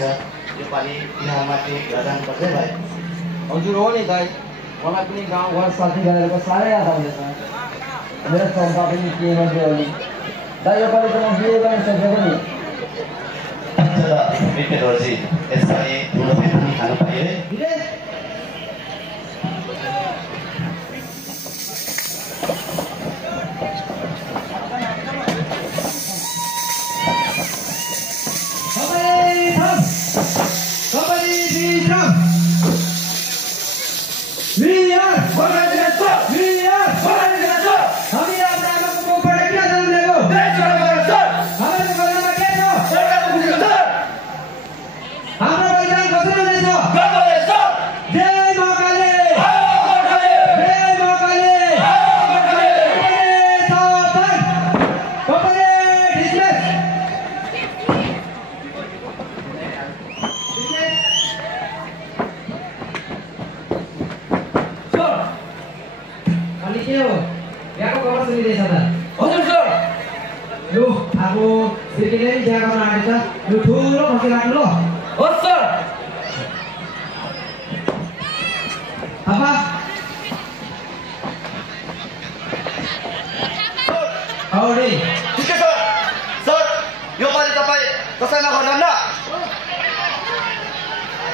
रहेछ योपालि तिनीहरूमा केही प्रदान पर्दै भयो। हजुर हो नि दाइ, मलाई पनि गाउँघर साथीभाइहरूको साह्रै याद आउँदैछ। मेरो चम्पा पनि के गर्दै होला दाइ, योपालि त म बिहे गरिसकेको नि। मित्रजी यसपालि ठुलो पनि खानु पाइयो है।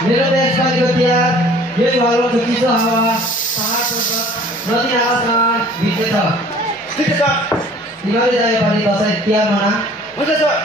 मेरो देशकालीको तिहार यही भालो चिसो हावा पहाड पर्वत नदी आकाशमा भिड्दैछ। ठिक छ तिमीले जाएपछि दसैँ तिहार मना। हुन्छ सर।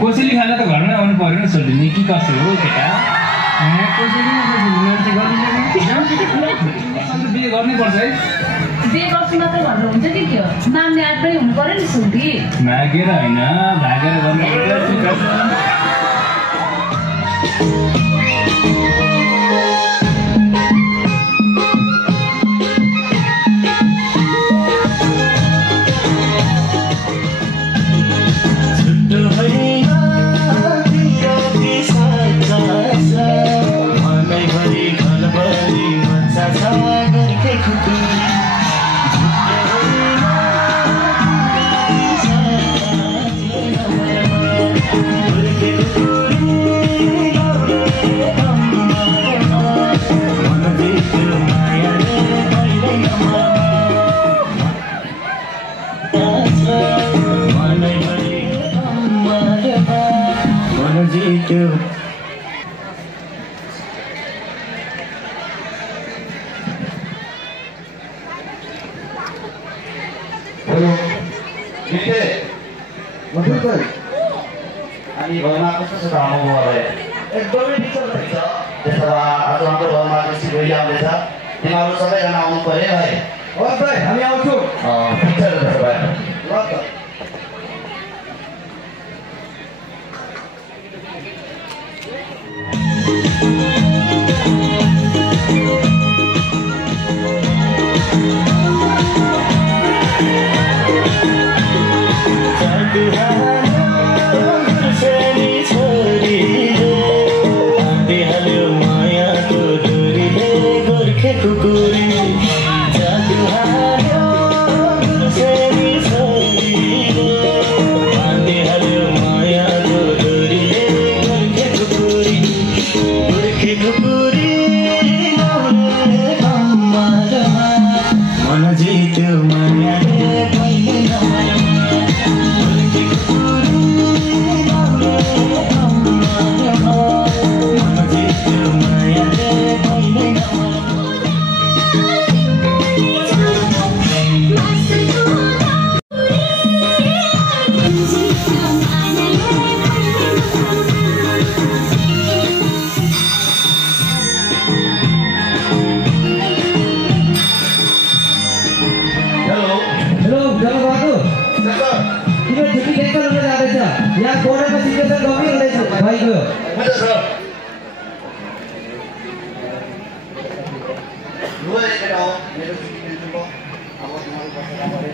कोसेली खाना त घरमै आउनु पर्यो नि सोल्टिनी कि कसो हो केटा? कोसेली मान्छे बिहे गर्नै पर्छ है। बिहे गर्छु मात्रै भन्नु हुन्छ कि के हो? नामले याद पनि हुनु पर्यो नि सोल्टी। मागेर होइन भागेर गर्नु अनि घरमा कस्तो छ आउनुभयो? एकदमै ठिक छ। त्यसो भए आज हाम्रो घरमा बेसी भइ आउँदैछ, तिमीहरू सबैजना आउनु पर्यो है। हस् भाइ, हामी आउँछौँ। ठिक छ त्यसो भए ल त। Kukurin, jatuh hati, thank you हुन्छ सर लु एकैटा हो मेरो छुट्टी दिनुभयो अब तिमीहरू बसेर गरे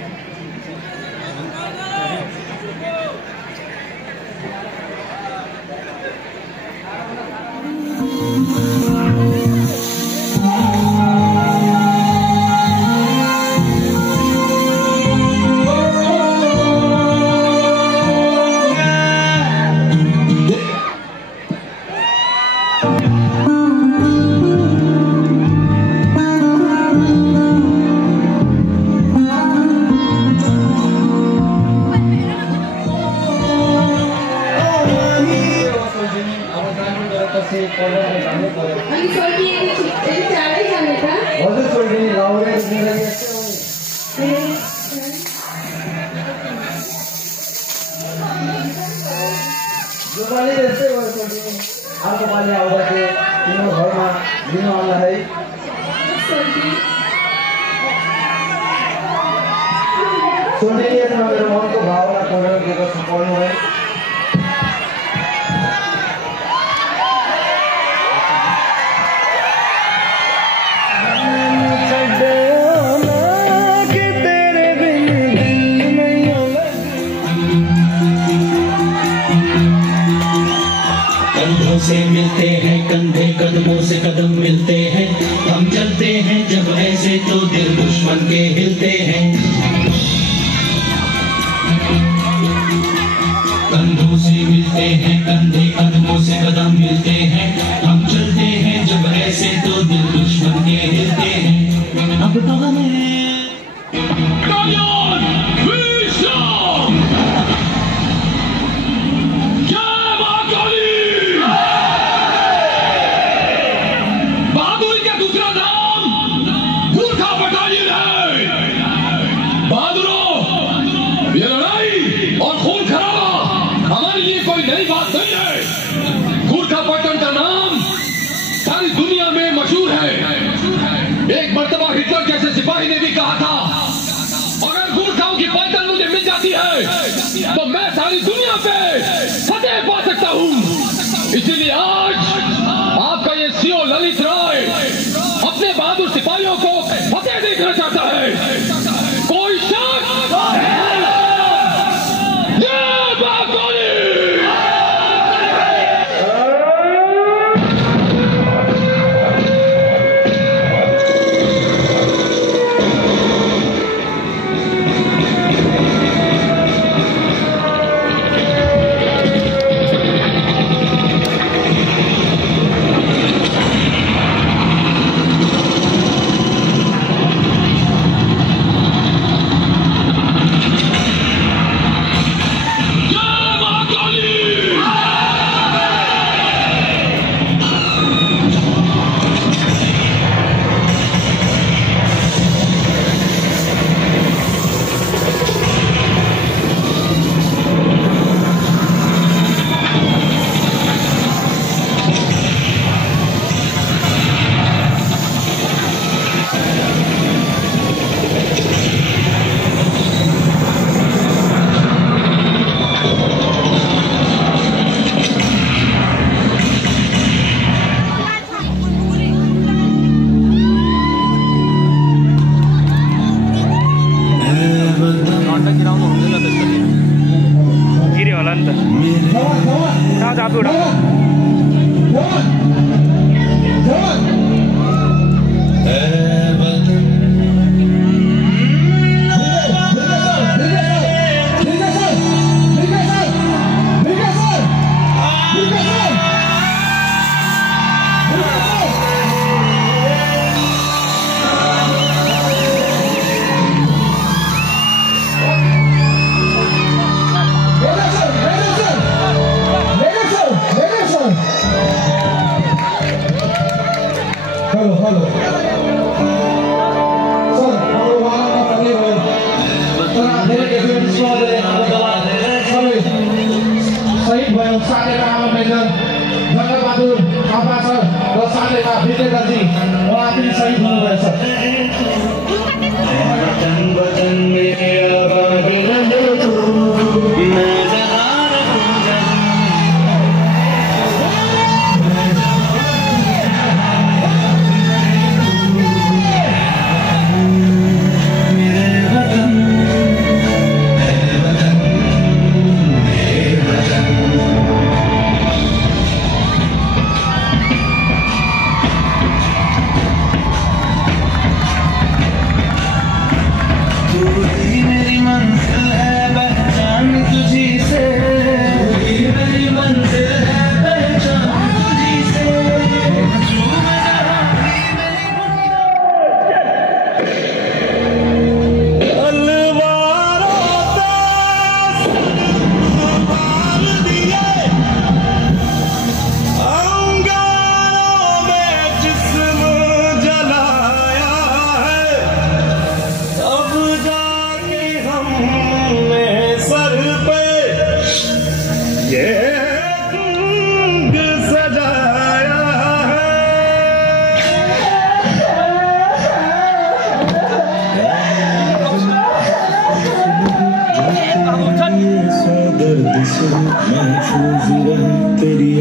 अनि सोल्टिएको यति चाँडै जाने त हजुर सोल्टिनी लाउरे जिन्दगी यस्तै हो नि यो पालि यस्तै हो सोल्टिनी अर्को पालि आउँदाखेरि तिम्रो घरमा लिनु आउला है सोल्टिनी यसमा मेरो मनको भावना खोलेर दिएको छु पढ्नु है से मिलते हैं कंधे कदमों से कदम मिलते हैं हम चलते हैं जब ऐसे तो दिल दुश्मन के हिलते हैं कंधों से मिलते हैं कंधे कदमों से कदम मिलते हैं हम चलते हैं जब ऐसे तो दिल दुश्मन के हिलते हैं अब तो हमें हिटलर जैसे सिपाही ने भी कहा था अगर गुरखाओं की पहचान मुझे मिल जाती है तो मैं सारी दुनिया पे फतेह पा सकता हूँ इसीलिए आज आपका ये सीओ ललित राय अपने बहादुर सिपाहियों को फतेह देखना चाहता है कोई शक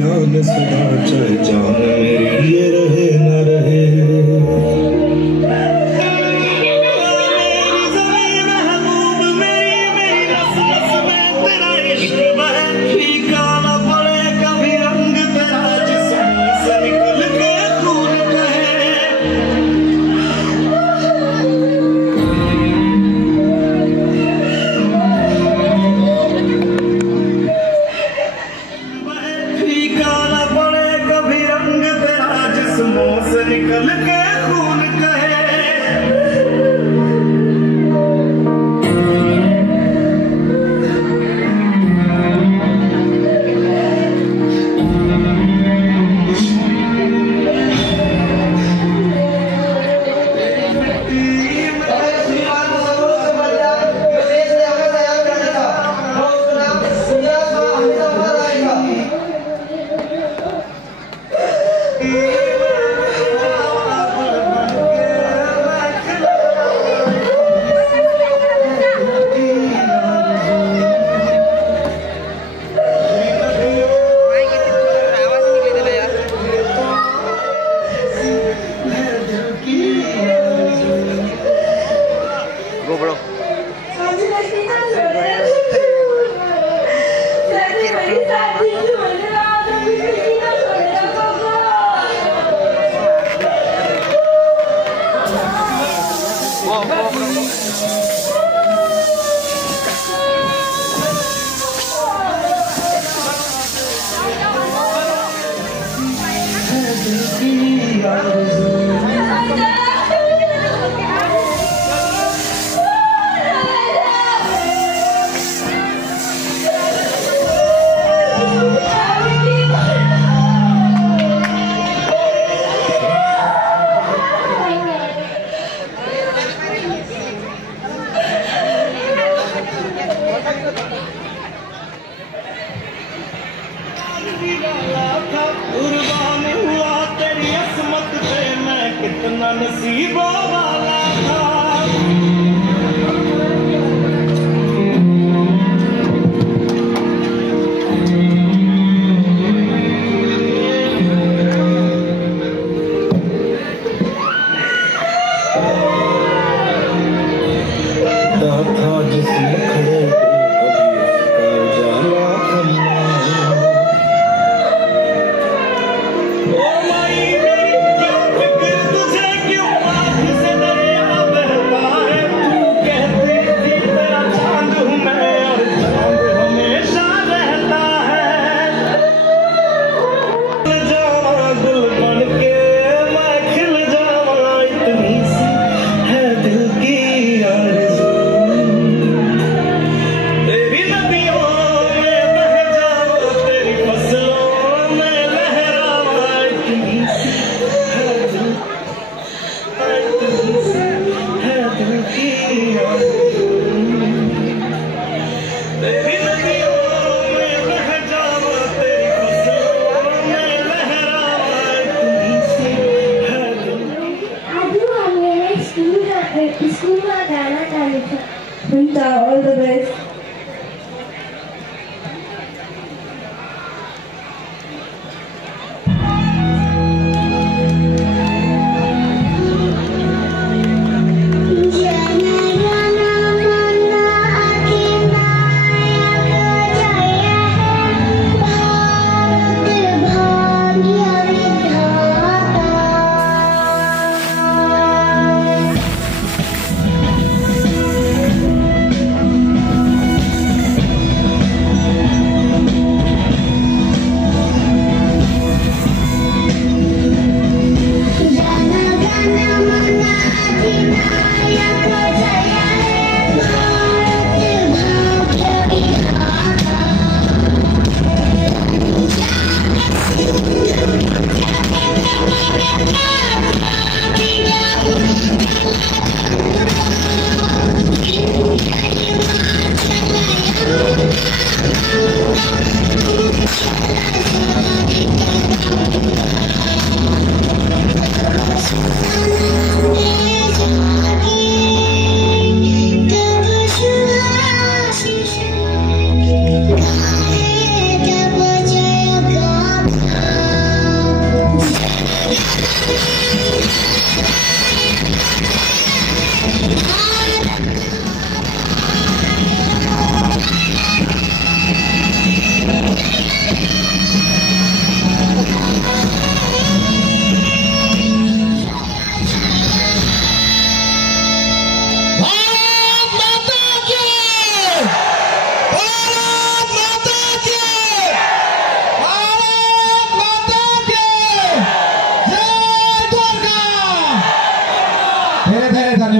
याद सदा चाहे जान मेरी ये रहे न रहे। निकल के खून कहे कुर्बान हुआ तेरी असमत पे मैं कितना नसीबों वाला था। था जिसमें खड़े तुझे क्यों आँख से डरे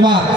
धन्यवाद।